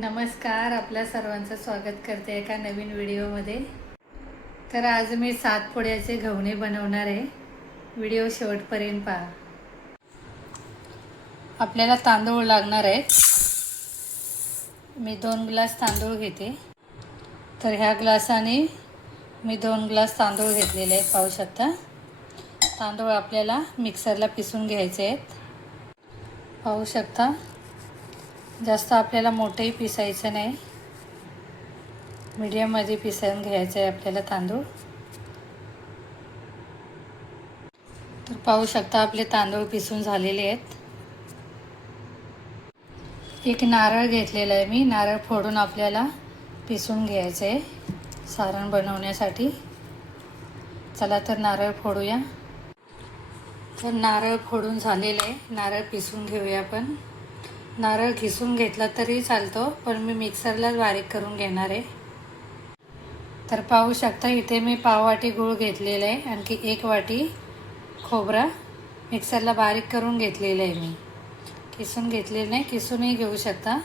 नमस्कार आपल्या सर्वांचं स्वागत करते एका नवीन व्हिडिओमध्ये. तर आज मी सात पोळ्याचे घवणे बनवणार आहे. व्हिडिओ शेवटपर्यंत पहा. आपल्याला तांदूळ लागणार आहेत. मी दोन ग्लास तांदूळ घेते. तर ह्या ग्लासाने मी दोन ग्लास तांदूळ घेतलेले आहेत पाहू शकता. तांदूळ आपल्याला मिक्सरला पिसून घ्यायचे आहेत. पाहू शकता. जास्त आपल्याला मोठंही पिसायचं नाही. मीडियममध्ये पिसावून घ्यायचं आहे आपल्याला तांदूळ. तर पाहू शकता आपले तांदूळ पिसून झालेले आहेत. एक नारळ घेतलेला आहे मी. नारळ फोडून आपल्याला पिसून घ्यायचं आहे सारण बनवण्यासाठी. चला तर नारळ फोडूया. तर नारळ फोडून झालेलं आहे. नारळ पिसून घेऊया आपण. नारळ घिसून घेतला तरी चालतो पण मी मिक्सरलाच बारीक करून घेणार आहे. तर पाहू शकता इथे मी पाववाटी गूळ घेतलेला आहे. आणखी एक वाटी खोबरा मिक्सरला बारीक करून घेतलेलं आहे मी. किसून घेतलेलं नाही किसूनही घेऊ शकता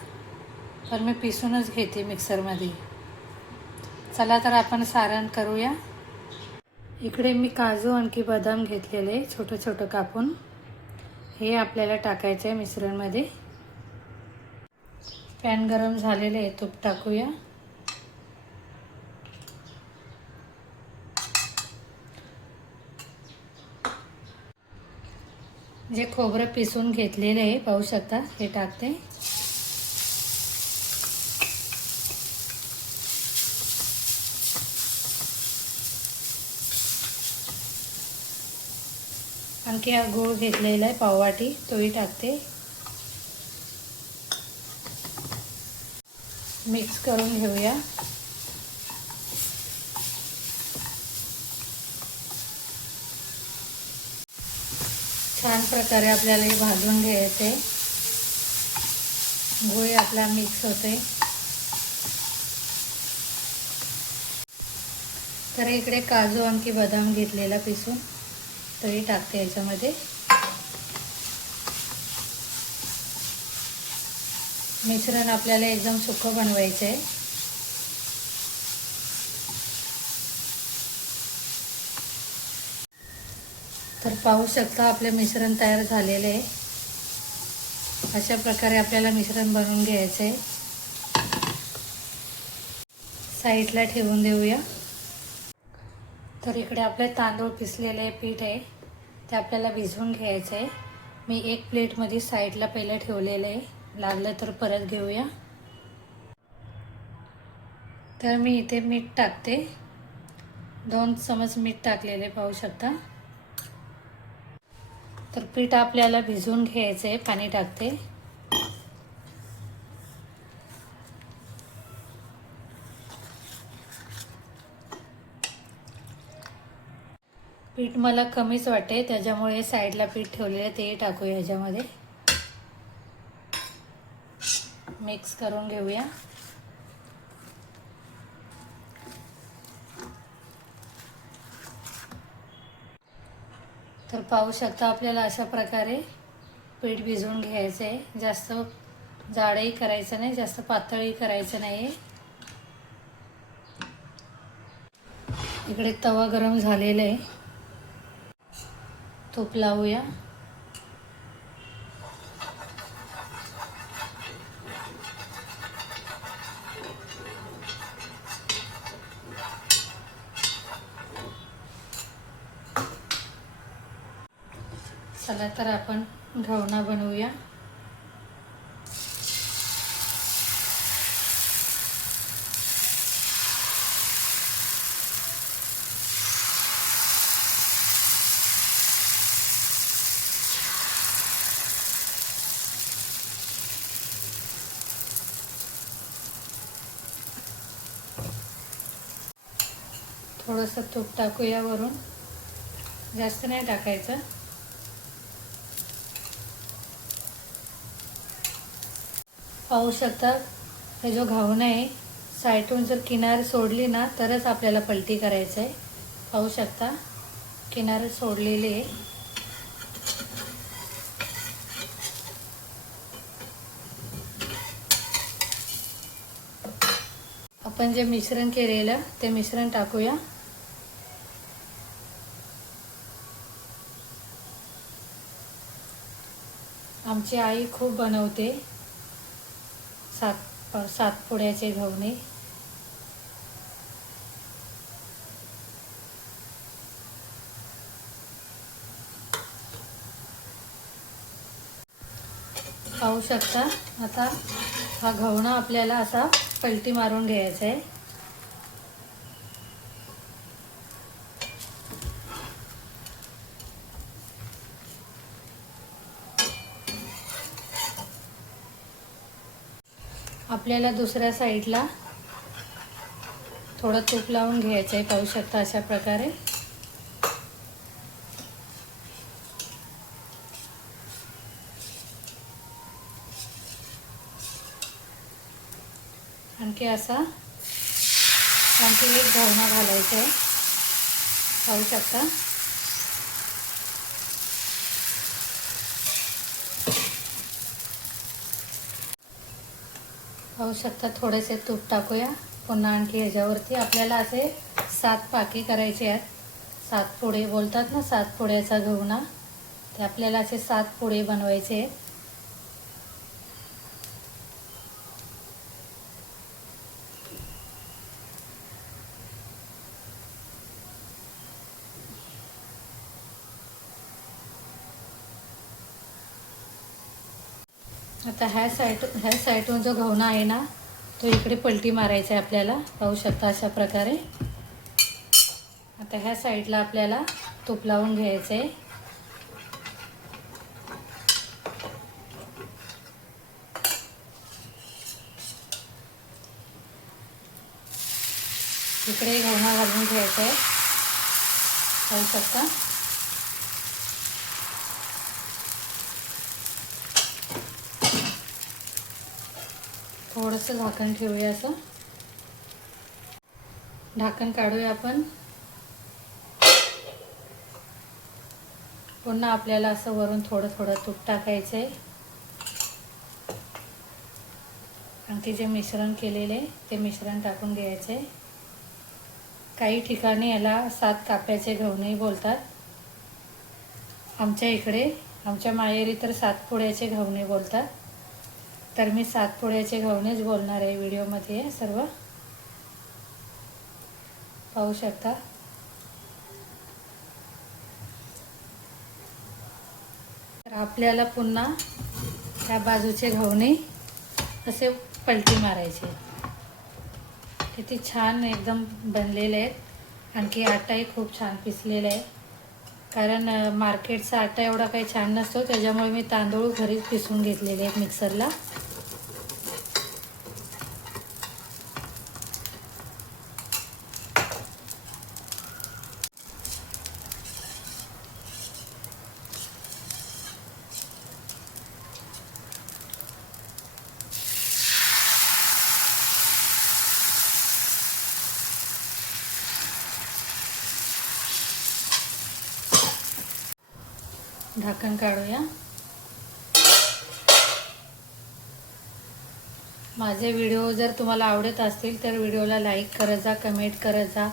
पण मी पिसूनच घेते मिक्सरमध्ये. चला तर आपण सारण करूया. इकडे मी काजू आणखी बदाम घेतलेले छोटं छोटं कापून. हे आपल्याला टाकायचं आहे मिश्रणमध्ये. पॅन गरम झालेले आहे तूप टाकूया. जे खोबरं पिसून घेतलेले आहे पाहू शकता हे टाकते. आणखी हा गूळ घेतलेला आहे पाववाटी तोही टाकते. मिक्स करून घेऊया. छान प्रकारे आपल्याला हे भाजून घ्यायचे. गुळी आपला मिक्स होते तर इकडे काजू आणखी बदाम घेतलेला पिसून तरी टाकते याच्यामध्ये. मिश्रण आपल्याला एकदम सुकं बनवायचं आहे तर पाहू शकता आपले मिश्रण तयार झालेले आहे. अशा प्रकारे आपल्याला मिश्रण बनवून घ्यायचं आहे साईडला ठेवून देऊया. तर इकडे आपले तांदूळ पिसलेले पीठ आहे. ते आपल्याला भिजवून घ्यायचं आहे मी एक प्लेटमध्ये साईडला पहिलं ठेवलेलं आहे. लागलं तर परत घेऊया. तर मी इथे मीठ टाकते. दोन चमच मीठ टाकलेले पाहू शकता. तर पीठ आपल्याला भिजवून घ्यायचं आहे पाणी टाकते. पीठ मला कमीच वाटते त्याच्यामुळे साईडला पीठ ठेवलेलं ते टाकूया ह्याच्यामध्ये. मिक्स करून घेऊया. तर पाहू शकता आपल्याला अशा प्रकारे पीठ भिजवून घ्यायचं आहे जास्त जाडही करायचं नाही जास्त पातळही करायचं नाही इकडे तवा गरम झालेला आहे. तूप लावूया. चला तर आपण घवणा बनवूया. थोडंसं तूप टाकूया वरून. जास्त नाही टाकायचं. पाहू शकता हे जो घावणं आहे साईडून जर किनार सोडली ना तरच आपल्याला पलटी करायचं आहे पाहू शकता किनार सोडलेली. आहे आपण जे मिश्रण केलेलं ते मिश्रण टाकूया. आमची आई खूप बनवते. सात सात पुड्याचे घवणे. पाहू शकता आता हा घवणा आपल्याला असा पलटी मारून घ्यायचा आहे. आपल्याला दुसऱ्या साईडला थोडं तूप लावून घ्यायचं आहे पाहू शकता अशा प्रकारे. आणखी असा आणखी एक घावणा घालायचं आहे पाहू शकता. पाहू शकता. थोडेसे तूप टाकूया. पुन्हा आणखी ह्याच्यावरती आपल्याला असे सात पाकी करायचे आहेत. सात पोळे बोलतात ना सात पोळ्याचा घवणा ते आपल्याला असे सात पोळे बनवायचे आहेत. आता ह्या साईड ह्या साईडून जो घवणा आहे ना तो इकडे पलटी मारायचा आहे आपल्याला. पाहू शकता अशा प्रकारे. आता ह्या साईडला आपल्याला तूप लावून घ्यायचं आहे इकडे घवणा घालून घ्यायचा आहे पाहू शकता. थोडंसं झाकण ठेवूया असं. ढाकण काढूया आपण. पुन्हा आपल्याला असं वरून थोडं थोडं तूप टाकायचं आहे आणि ते जे मिश्रण केलेले ते मिश्रण टाकून घ्यायचं आहे काही ठिकाणी याला सात काप्याचे घवणे बोलतात. आमच्या इकडे आमच्या माहेरी तर सातपुड्याचे घवणे बोलतात. तर मी सातपुड्याचे घावणेच बोलणार आहे व्हिडिओमध्ये सर्व. पाहू शकता. तर आपल्याला पुन्हा त्या बाजूचे घावणे असे पलटी मारायचे. किती छान एकदम बनलेले आहेत. आणखी आटाही खूप छान पिसलेला आहे कारण मार्केटचा आटा एवढा काही छान नसतो त्याच्यामुळे मी तांदूळ घरीच पिसून घेतलेले आहेत मिक्सरला. ढाकण काढूया. माझे व्हिडिओ जर तुम्हाला आवडत असतील तर व्हिडिओला लाईक करत जा कमेंट करत जा.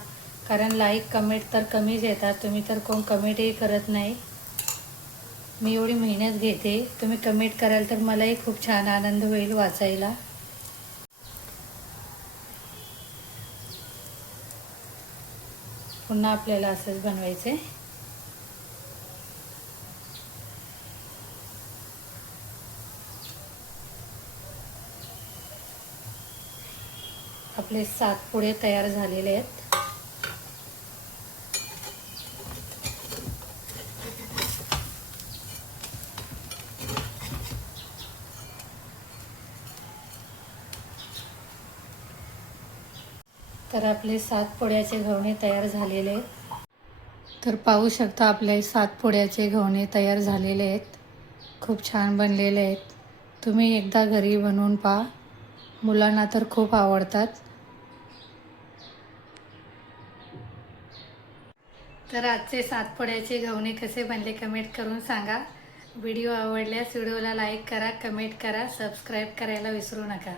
कारण लाईक कमेंट तर कमीच येतात. तुम्ही तर कोण कमेंटही करत नाही. मी एवढी मेहनत घेते. तुम्ही कमेंट कराल तर मलाही खूप छान आनंद होईल वाचायला. पुन्हा आपल्याला असंच बनवायचं आहे आपले सात पुढे तयार झालेले आहेत. तर आपले सात पोळ्याचे घवणे तयार झालेले आहेत. तर पाहू शकता आपले सात पोळ्याचे घवणे तयार झालेले आहेत. खूप छान बनलेले आहेत. तुम्ही एकदा घरी बनवून पहा. मुलांना तर खूप आवडतात. तर आजचे सातपड्याचे घवणे कसे बनले कमेंट करून सांगा. व्हिडिओ आवडल्यास व्हिडिओला लाईक करा कमेंट करा सबस्क्राईब करायला विसरू नका.